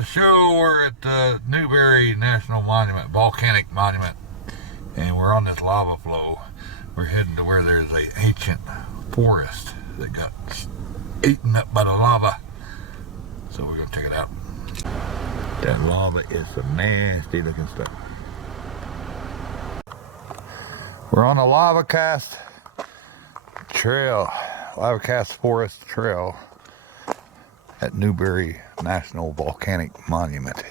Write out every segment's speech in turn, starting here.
the show. We're at the Newberry National Monument, Volcanic Monument, and we're on this lava flow. We're heading to where there's an ancient forest that got eaten up by the lava. So we're gonna check it out. That lava is some nasty looking stuff. We're on a lava cast trail, lava cast forest trail at Newberry National Volcanic Monument.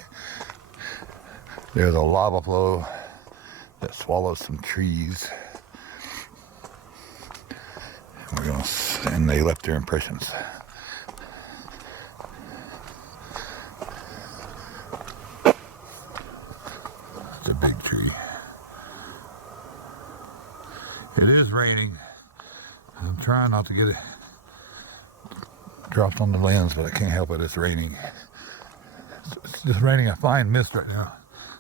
There's a lava flow that swallows some trees. And they left their impressions. It's a big tree. It is raining. I'm trying not to get it dropped on the lens, but I can't help it. It's raining. It's just raining a fine mist right now.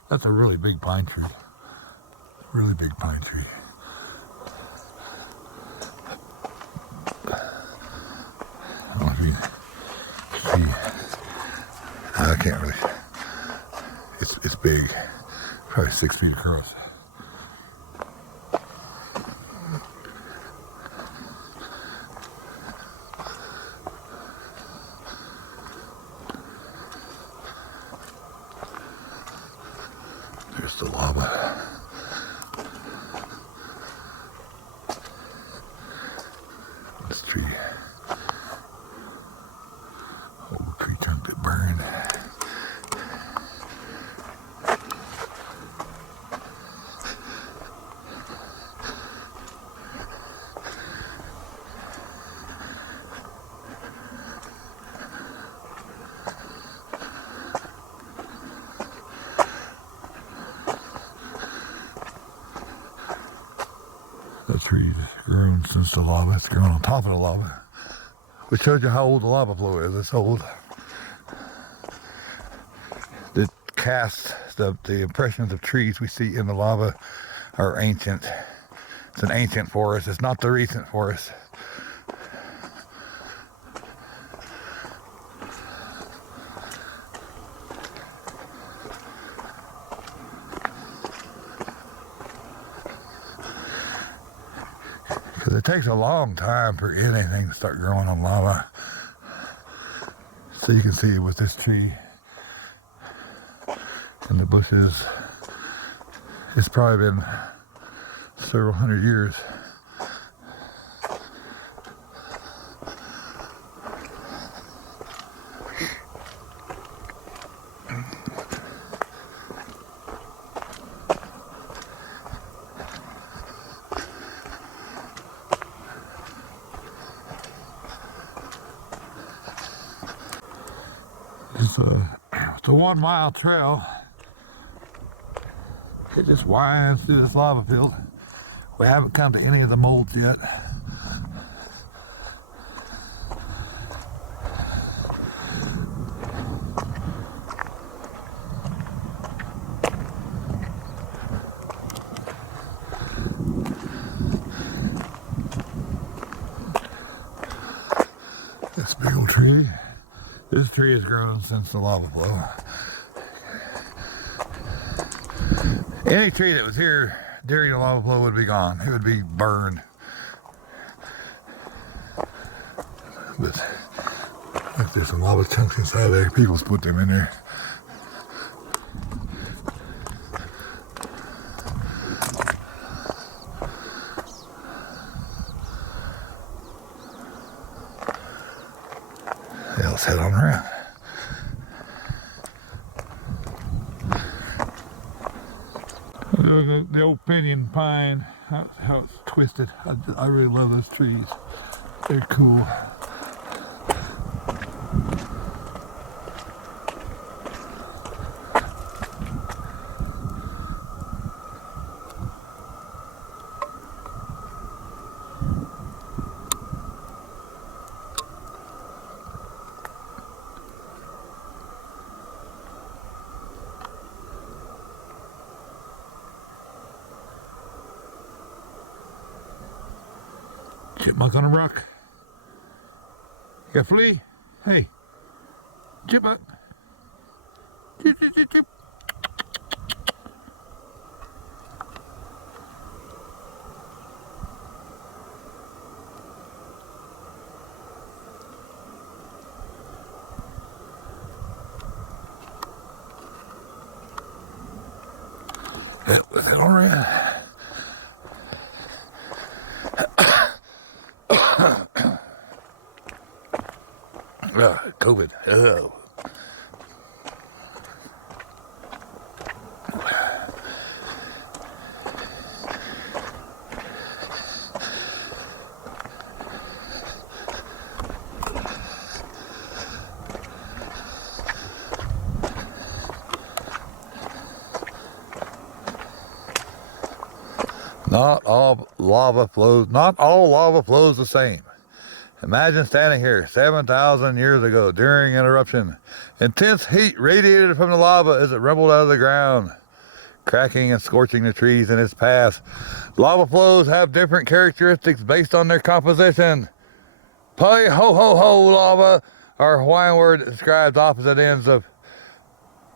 That's a really big pine tree. Really big pine tree. I don't know if you see. I can't really. It's big. Probably 6 feet across. There's the lava. This tree. Old tree trunk that burned. The tree's grown since the lava. It's grown on top of the lava, which shows you how old the lava flow is. It's old. The cast, the impressions of trees we see in the lava are ancient. It's an ancient forest. It's not the recent forest. Because it takes a long time for anything to start growing on lava. So you can see with this tree and the bushes, it's probably been several hundred years. It's a 1 mile trail. It just winds through this lava field. We haven't come to any of the molds yet. This big old tree. This tree has grown since the lava flow. Any tree that was here during the lava flow would be gone. It would be burned. But like there's some lava chunks inside there. People's put them in there. Yeah, let's head on around. The old pinyon pine, how it's twisted. I really love those trees. They're cool. Chipmunk on a rock. You got a flea? Hey, chipmunk. Yep, with it on red. COVID. Oh. Not all lava flows the same. Imagine standing here 7,000 years ago during an eruption. Intense heat radiated from the lava as it rumbled out of the ground, cracking and scorching the trees in its path. Lava flows have different characteristics based on their composition. Pai ho ho ho lava, our Hawaiian word that describes opposite ends of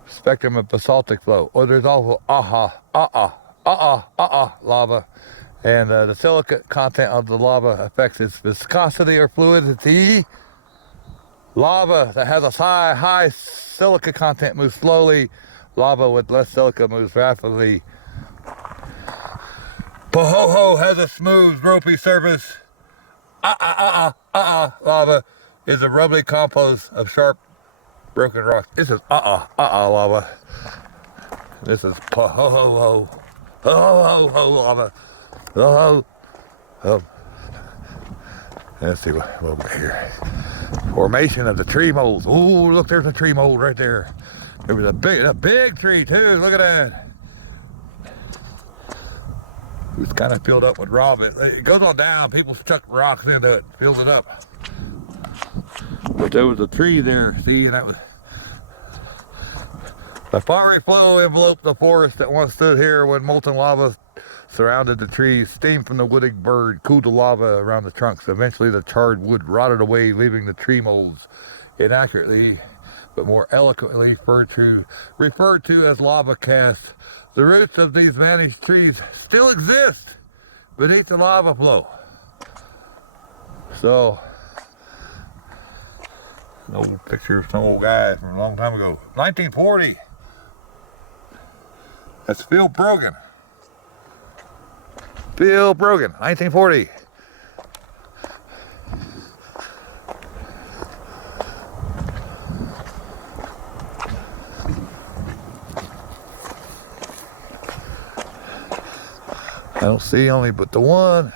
spectrum of basaltic flow. Or there's also lava. And the silicate content of the lava affects its viscosity or fluidity. Lava that has a high silica content moves slowly. Lava with less silica moves rapidly. Pahoho has a smooth, ropey surface. Lava is a rubbly compost of sharp, broken rocks. This is lava. This is pahoho lava. Oh. Let's see what over here. Formation of the tree molds. Ooh, look, there's a tree mold right there. There was a big tree too. Look at that. It was kind of filled up with rock. It goes on down. People stuck rocks into it, filled it up. But there was a tree there. See, and that was. The fiery flow enveloped the forest that once stood here when molten lava surrounded the trees. Steam from the wooded bird cooled the lava around the trunks. Eventually the charred wood rotted away, leaving the tree molds inaccurately, but more eloquently referred to as lava casts. The roots of these vanished trees still exist beneath the lava flow. So, an old picture of some old guy from a long time ago. 1940. That's Phil Brogan. Phil Brogan, 1940. I don't see only but the one.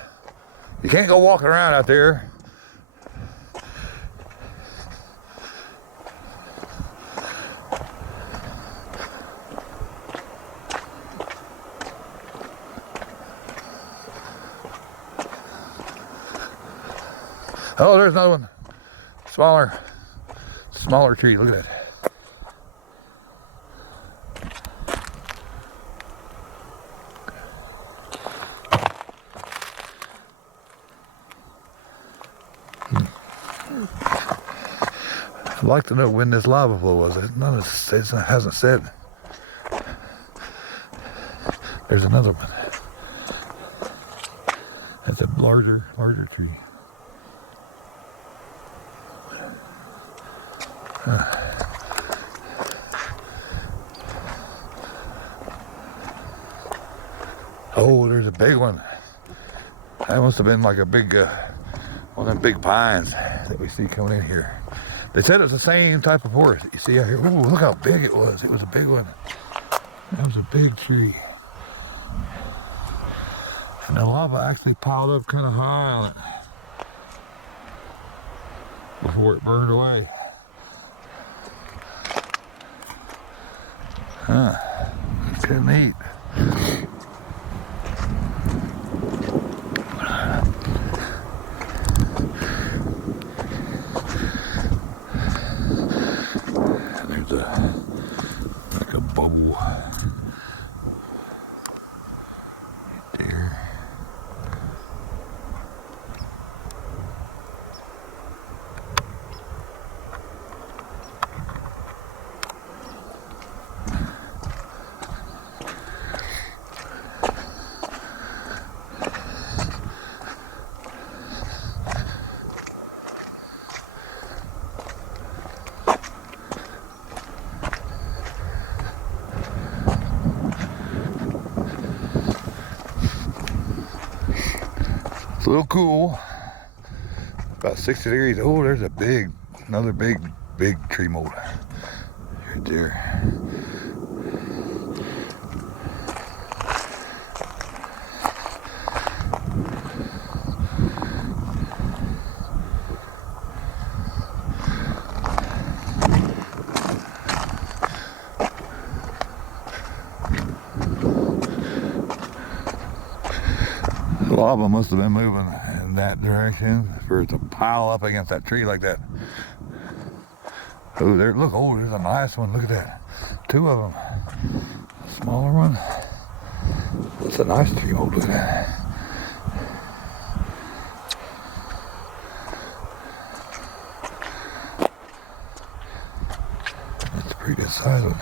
You can't go walking around out there. Oh, there's another one. Smaller tree. Look at that. I'd like to know when this lava flow was. It hasn't said. There's another one. That's a larger tree. Oh, there's a big one. That must have been like a big, one of them big pines that we see coming in here. They said it's the same type of forest that you see out here. Ooh, look how big it was. It was a big one. That was a big tree. And the lava actually piled up kind of high on it before it burned away. Huh. It's kind of neat. There's like a bubble right there. a little cool. About 60 degrees. Oh, there's another big tree mold right there. Lava must have been moving in that direction for it to pile up against that tree like that. Oh, there! Look, oh, there's a nice one. Look at that. Two of them. A smaller one. That's a nice tree. Oh, look at that. That's a pretty good size one.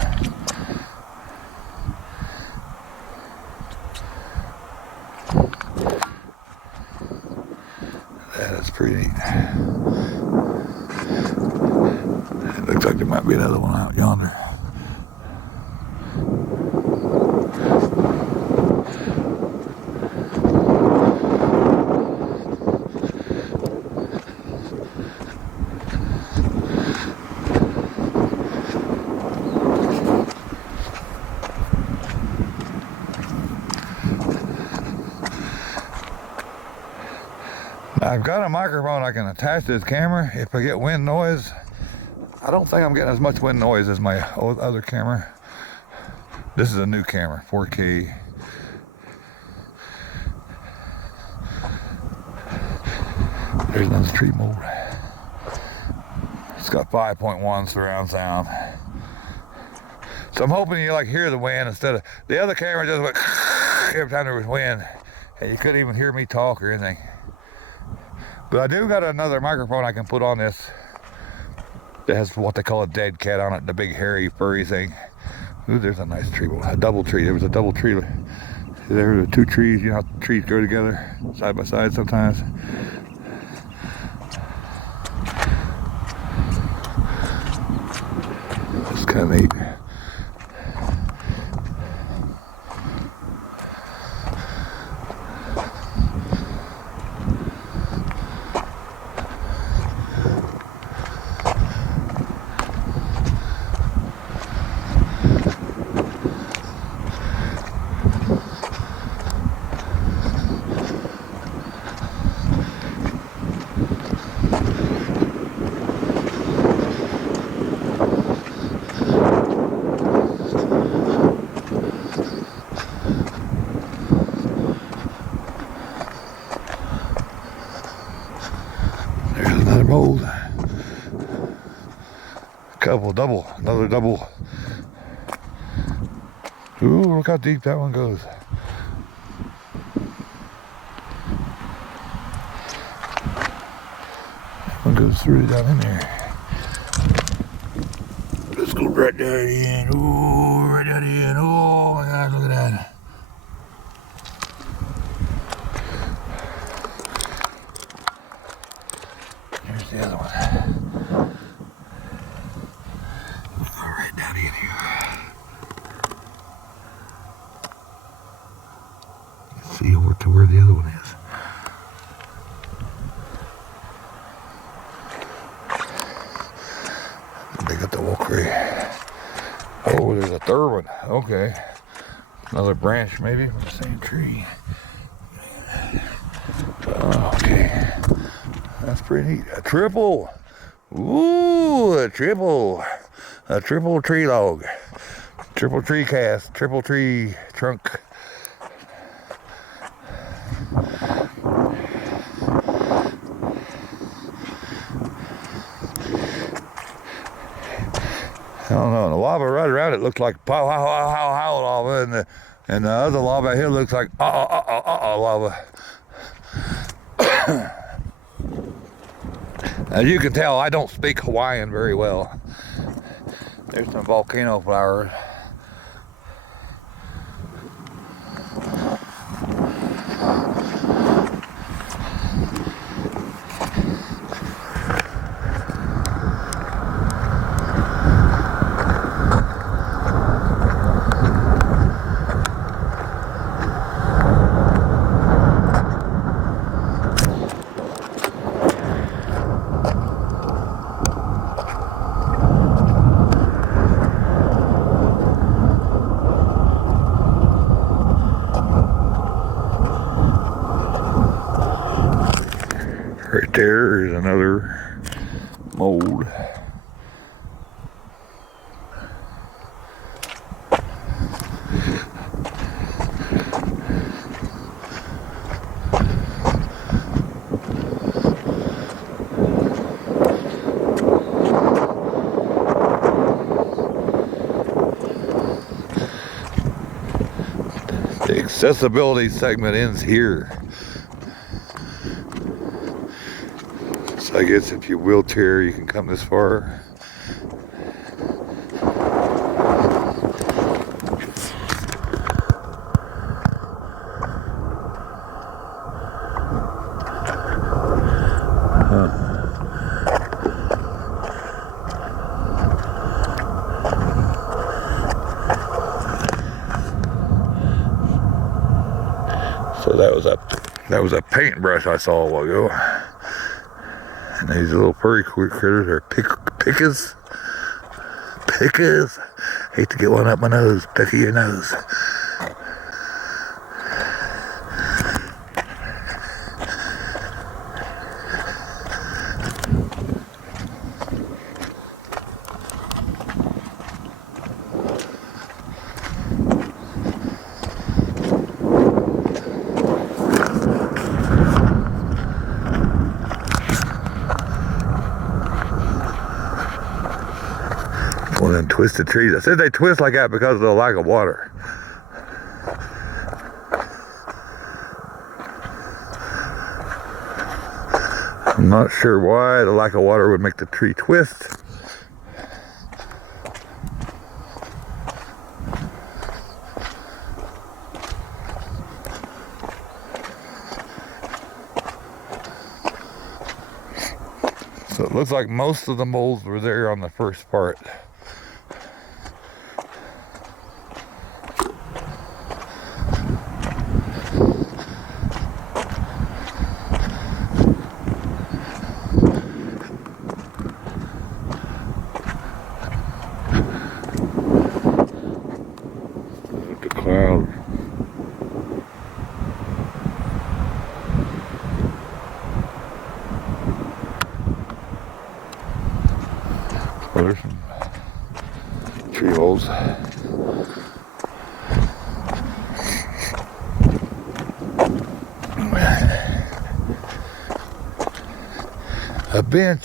That's pretty neat. It looks like there might be another one out yonder. I've got a microphone I can attach to this camera if I get wind noise. I don't think I'm getting as much wind noise as my other camera. This is a new camera, 4K. There's another tree mold. It's got 5.1 surround sound. So I'm hoping you like hear the wind instead of the other camera just went every time there was wind, and you couldn't even hear me talk or anything. But I do got another microphone I can put on this that has what they call a dead cat on it, the big hairy furry thing. Ooh, there's a nice tree, a double tree. There was a double tree. There were two trees, you know how trees go together side by side sometimes. It's kind of neat. Mold. Another double. Ooh, look how deep that one goes. That one goes through down in there. Let's go right down in. Ooh, right down in. Oh my gosh, look at that. Here's the other one. Right down in here. Let's see over to where the other one is. They got the walkway. Oh, there's a third one. Okay. Another branch maybe from the same tree. Oh, okay. That's pretty neat. A triple. Ooh, a triple. A triple tree log. Triple tree cast. Triple tree trunk. I don't know. The lava right around it looks like pow lava, and the other lava here looks like lava. As you can tell, I don't speak Hawaiian very well. There's some volcano flowers. The accessibility segment ends here. So I guess if you wheelchair, you can come this far. So that was a paintbrush I saw a while ago. And these little furry critters are pickas. Pickas. Hate to get one up my nose, pick of your nose. One of them twisted trees. I said they twist like that because of the lack of water. I'm not sure why the lack of water would make the tree twist. So it looks like most of the moles were there on the first part. The cloud. Oh, there's some tree holes. A bench.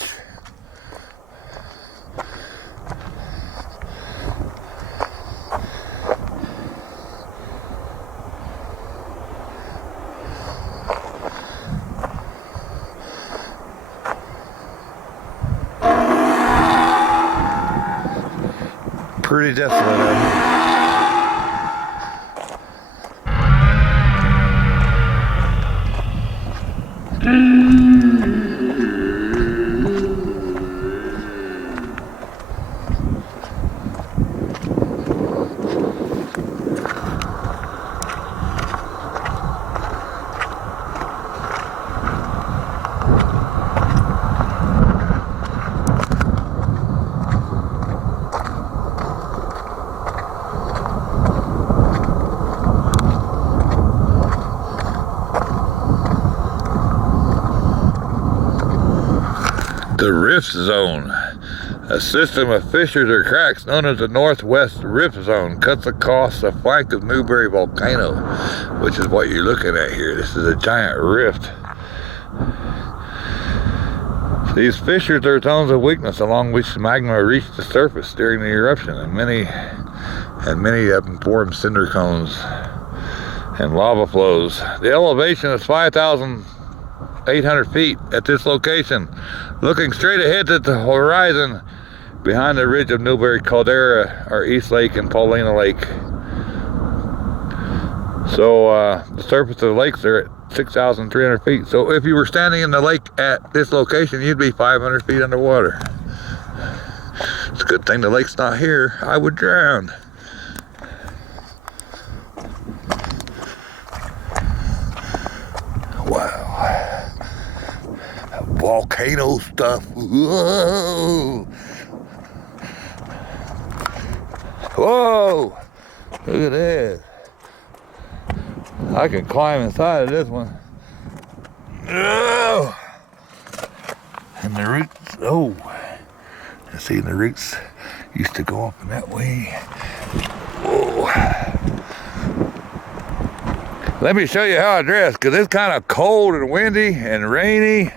Pretty desolate out here. The Rift Zone, a system of fissures or cracks known as the Northwest Rift Zone, cuts across the flank of Newberry volcano, which is what you're looking at here. This is a giant rift. These fissures are zones of weakness along which magma reached the surface during the eruption, and many of them form cinder cones and lava flows. The elevation is 5,800 feet at this location. Looking straight ahead at the horizon, behind the ridge of Newberry Caldera are East Lake and Paulina Lake. So the surface of the lakes are at 6,300 feet. So if you were standing in the lake at this location, you'd be 500 feet underwater. It's a good thing the lake's not here. I would drown. Wow. Volcano stuff. Whoa! Whoa! Look at that. I can climb inside of this one. Oh! And the roots, oh. You see, the roots used to go up in that way. Whoa. Let me show you how I dress, because it's kind of cold and windy and rainy.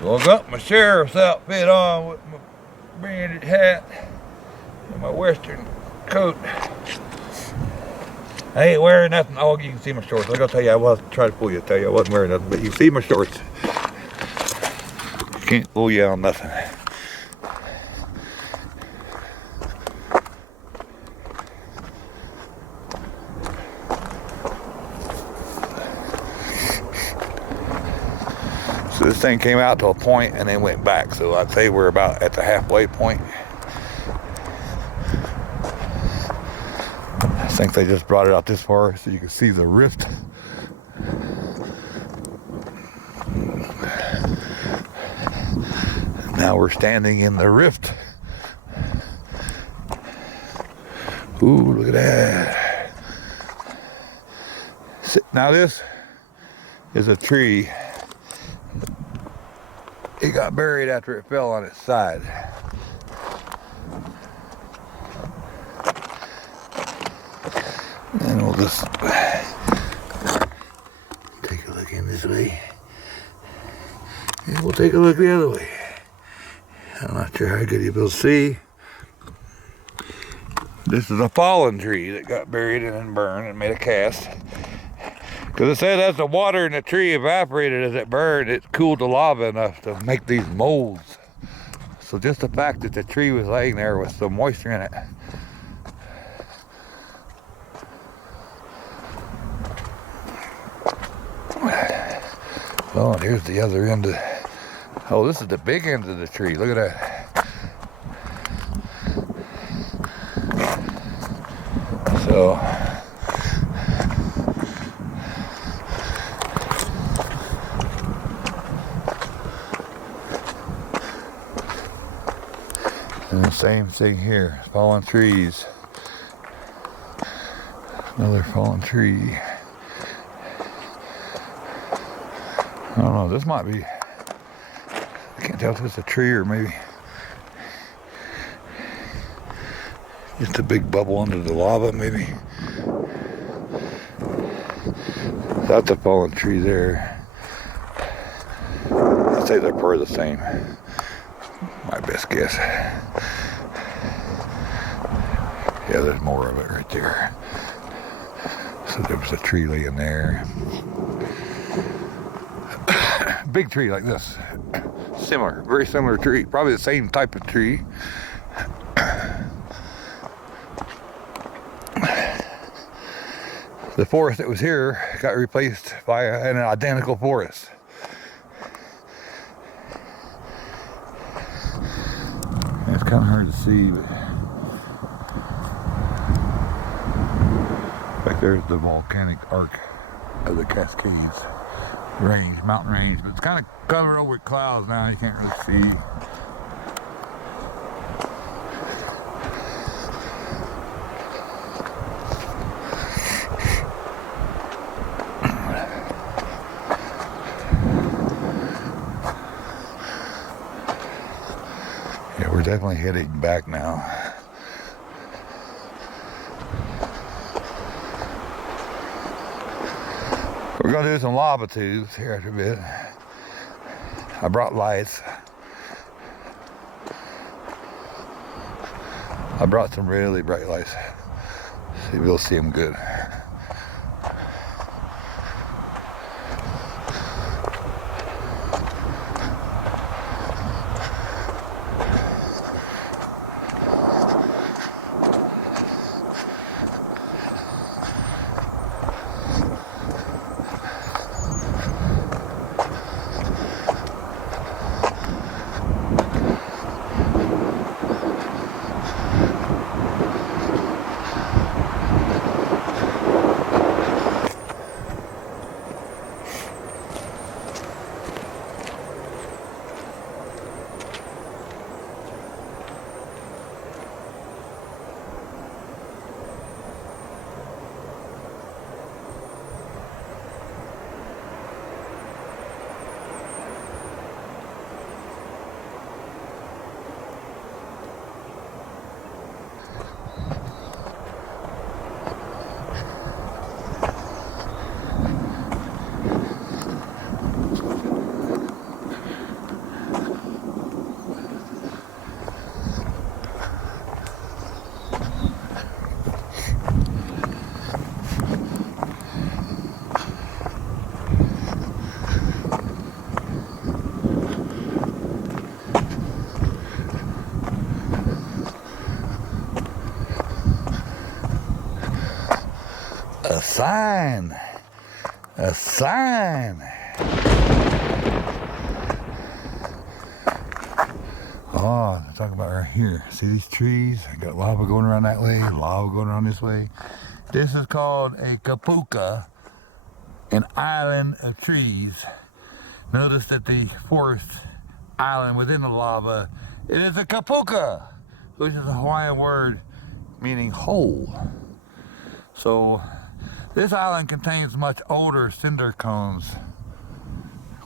So I got my sheriff's outfit on with my branded hat and my western coat. I ain't wearing nothing. Oh, you can see my shorts. I gotta tell you, I was trying to fool you. Tell you I wasn't wearing nothing, but you can see my shorts. Can't fool you on nothing. So this thing came out to a point and then went back. So I'd say we're about at the halfway point. I think they just brought it out this far so you can see the rift. Now we're standing in the rift. Ooh, look at that. Now this is a tree. It got buried after it fell on its side. And we'll just take a look in this way. And we'll take a look the other way. I'm not sure how good you'll be able to see. This is a fallen tree that got buried and then burned and made a cast. Because it said as the water in the tree evaporated as it burned, it cooled the lava enough to make these molds. So just the fact that the tree was laying there with some moisture in it. Oh, and here's the other end of, oh, this is the big end of the tree. Look at that. So, and the same thing here, fallen trees. Another fallen tree. I don't know, this might be, I can't tell if it's a tree or maybe just a big bubble under the lava, maybe. That's a fallen tree there. I'd say they're part of the same. My best guess. Yeah, there's more of it right there. So there was a tree laying there. Big tree like this. Similar, very similar tree. Probably the same type of tree. The forest that was here got replaced by an identical forest. It's kind of hard to see, but like there's the volcanic arc of the Cascades range, mountain range, but it's kind of covered over with clouds now. You can't really see. Yeah, we're definitely heading back now. We're going to do some lava tubes here after a bit. I brought lights. I brought some really bright lights. So you'll see them good. sign. A sign. Oh, I'm talking about right here. See these trees? I got lava going around that way, lava going around this way. This is called a kapuka, an island of trees. Notice that the fourth island within the lava, it is a kapuka, which is a Hawaiian word meaning hole. So this island contains much older cinder cones,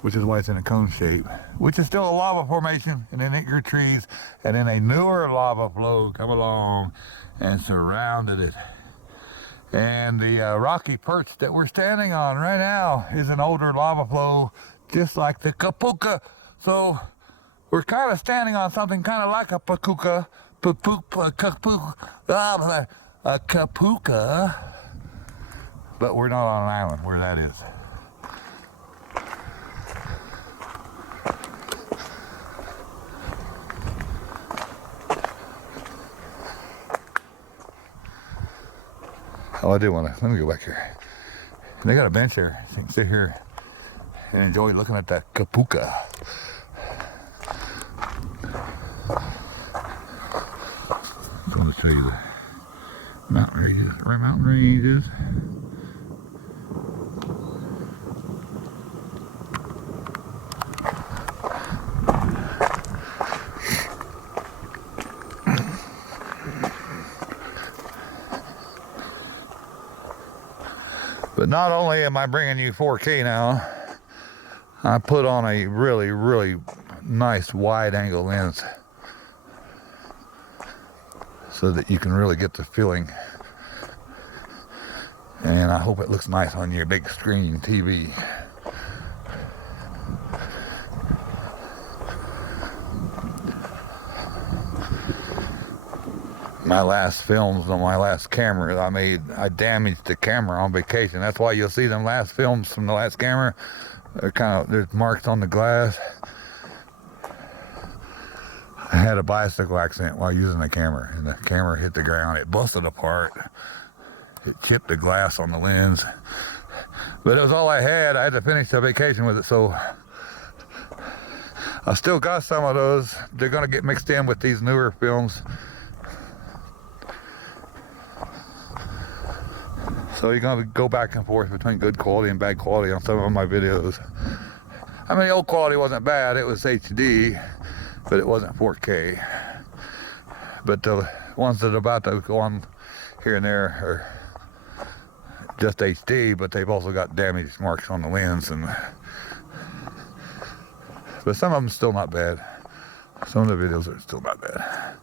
which is why it's in a cone shape, which is still a lava formation, and then your trees, and then a newer lava flow come along and surrounded it. And the rocky perch that we're standing on right now is an older lava flow, just like the kapuka. So we're kind of standing on something kind of like a kapuka, a kapuka, but we're not on an island where that is. Oh, I do want to, let me go back here. They got a bench here, so you can sit here and enjoy looking at that kapuka. I want to show you the mountain ranges. But not only am I bringing you 4K now, I put on a really, really nice wide angle lens so that you can really get the feeling. And I hope it looks nice on your big screen TV. My last films on my last camera I damaged the camera on vacation. That's why you'll see them last films from the last camera. There's marks on the glass. I had a bicycle accident while using the camera, and the camera hit the ground. It busted apart. It chipped the glass on the lens. But it was all I had. I had to finish the vacation with it, so I still got some of those. They're gonna get mixed in with these newer films. So you're going to go back and forth between good quality and bad quality on some of my videos. I mean, the old quality wasn't bad. It was HD, but it wasn't 4K. But the ones that are about to go on here and there are just HD, but they've also got damage marks on the lens. But some of them still not bad. Some of the videos are still not bad.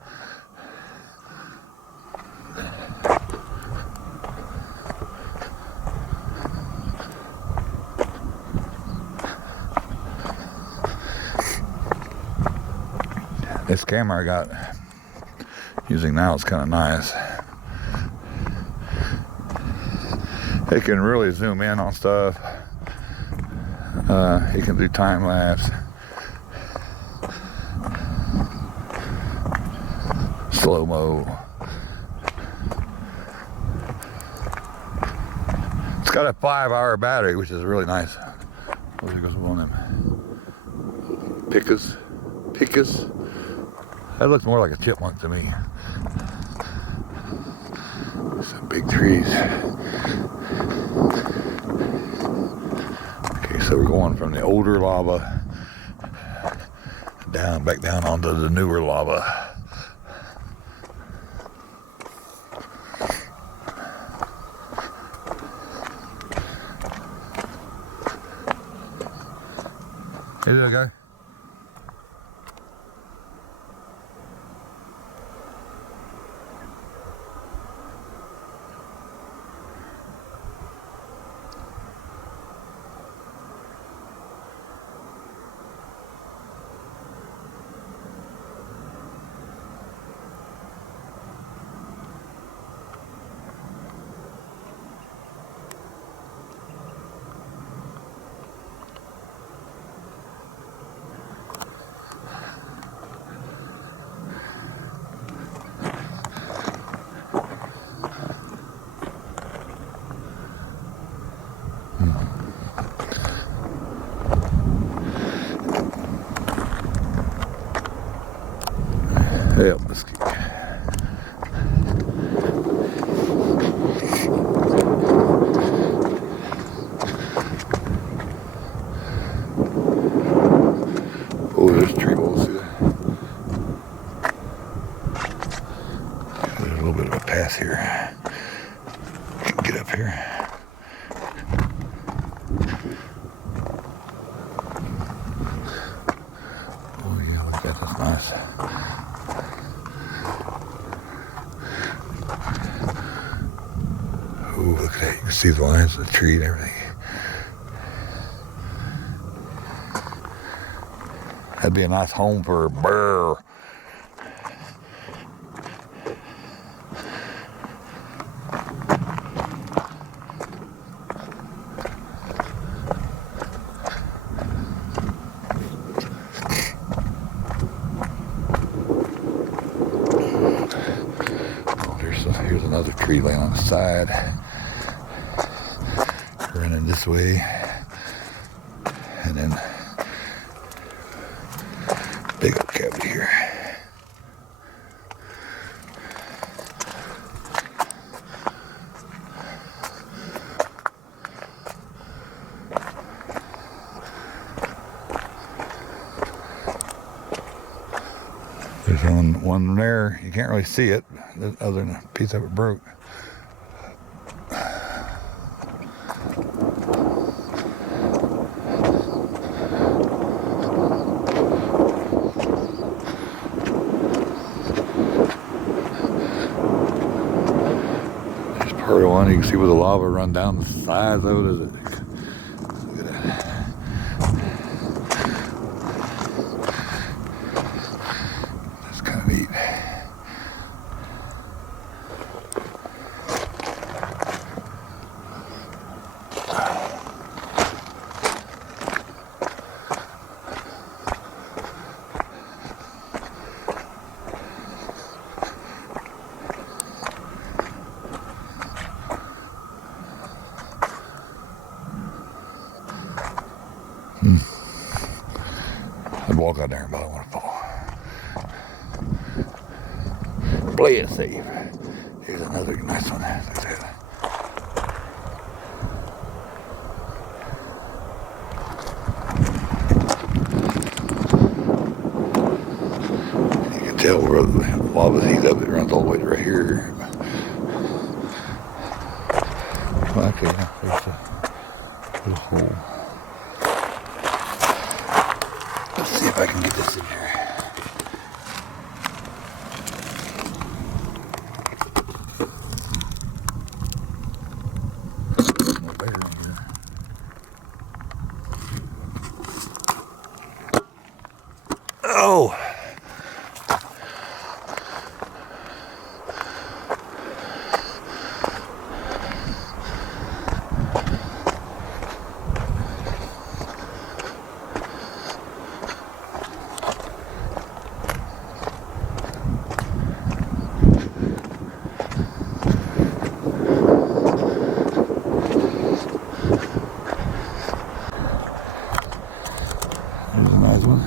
This camera I got using now is kind of nice. It can really zoom in on stuff. It can do time lapse, slow mo. It's got a 5-hour battery, which is really nice. Where goes one of them? Pickas. That looks more like a chipmunk to me. Some big trees. Okay, so we're going from the older lava back down onto the newer lava. Hey there, guy. Yep, let's keep. Oh, there's tree holes. See that? There's a little bit of a path here. Get up here. Oh yeah, look at that, that's nice. Oh, look at that, you can see the lines of the tree and everything. That'd be a nice home for a bear. Here's another tree laying on the side. Running this way. And then big old cavity here. There's one there. You can't really see it, other than a piece of it broke. There's part of one. You can see where the lava run down the sides of it. Look at that. That's kind of neat. I'd walk out there, but I don't want to fall. Play it safe. Here's another nice one. Look at that. You can tell where the lava's heat up. It runs all the way to right here. Well, actually, yeah, there's a little hole. Let's see if I can get this in here. No bear in here. Oh! There's a nice one.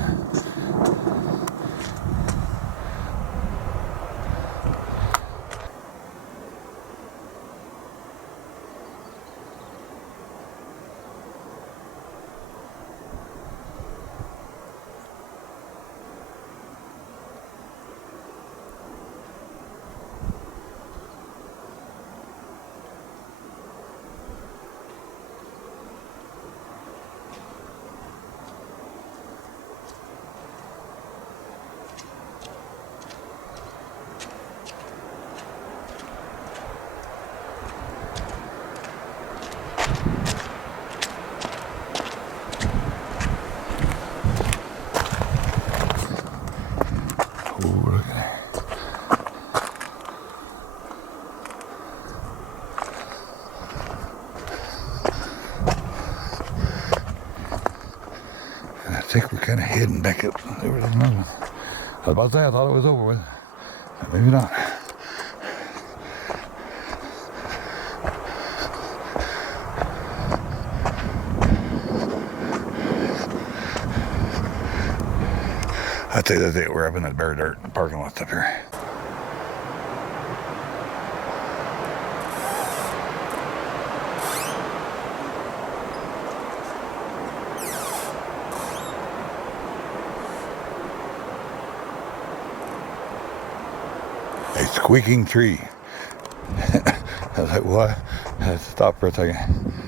I think we're kind of heading back up. There was another one. I was about to say I thought it was over with. But maybe not. I'd say that's it. We're up in the bare dirt parking lots up here. A squeaking tree. I was like, what? I had to stop for a second.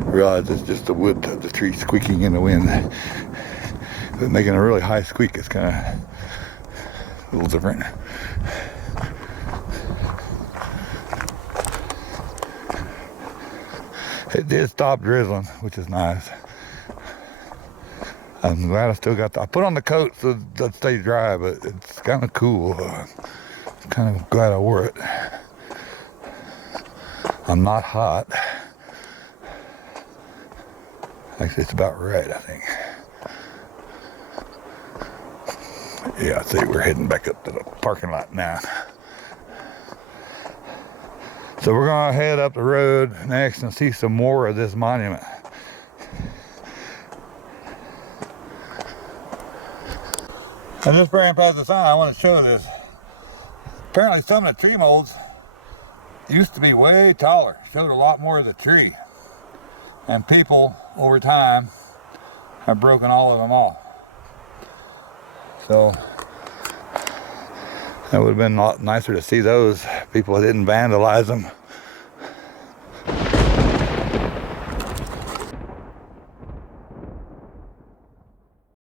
Realized it's just the wood of the tree squeaking in the wind. But making a really high squeak is kind of a little different. It did stop drizzling, which is nice. I'm glad I still got I put on the coat so that stays dry, but it's kind of cool. Kind of glad I wore it. I'm not hot. Actually, it's about right, I think. Yeah, I see we're heading back up to the parking lot now. So we're gonna head up the road next and see some more of this monument. And just ran past the sign, I want to show this. Apparently some of the tree molds used to be way taller, showed a lot more of the tree. And people, over time, have broken all of them off. So, that would have been a lot nicer to see those. People didn't vandalize them